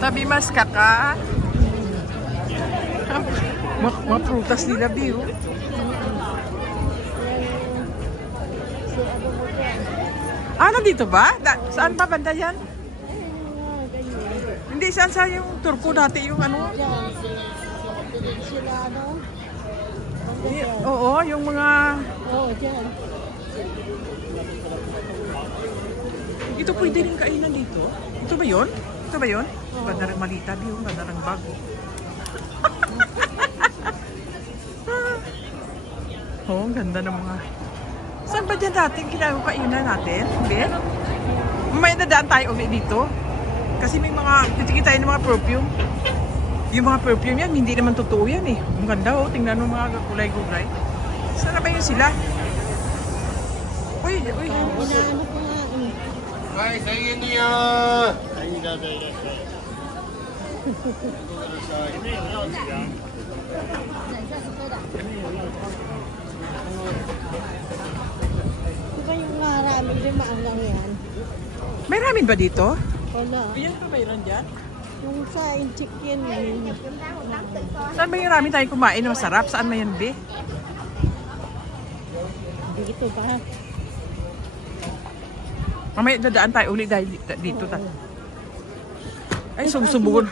Tabi mas kaka. Mga prutas nila, Biyo. Ah, nandito ba? Saan ba banda yan? Hindi, saan sa yung turko dati yung ano? Oo, yung mga... Oo, dyan. Ito pwede rin kainan dito? Ito ba yun? Ito ba yun? Ganda rin malita, Biyo. Ganda rin bago. Oh, ganda ng mga... Saan ba dyan dating kinakainan natin? Hindi? May nadaan tayo ulit dito. Kasi may mga... Titigil tayo ng mga perfume. Yung mga perfume yan, hindi naman totoo yan eh. Ang ganda oh. Tingnan mo mga kulay-kulay. Saan na ba yun sila? Uy, uy. Inaano ko nga eh. Ay, sa'yo niya! Ay, dadaya siya. Diba yung maraming limaan lang yan? May ramen ba dito? Wala. Yan pa mayroon dyan? Yung sa chicken eh. Saan ba yung ramen tayo kumain? Masarap? Saan ba yan, be? Dito ba? Mamaya dadaan tayo ulit dahil dito. Ay, subugon.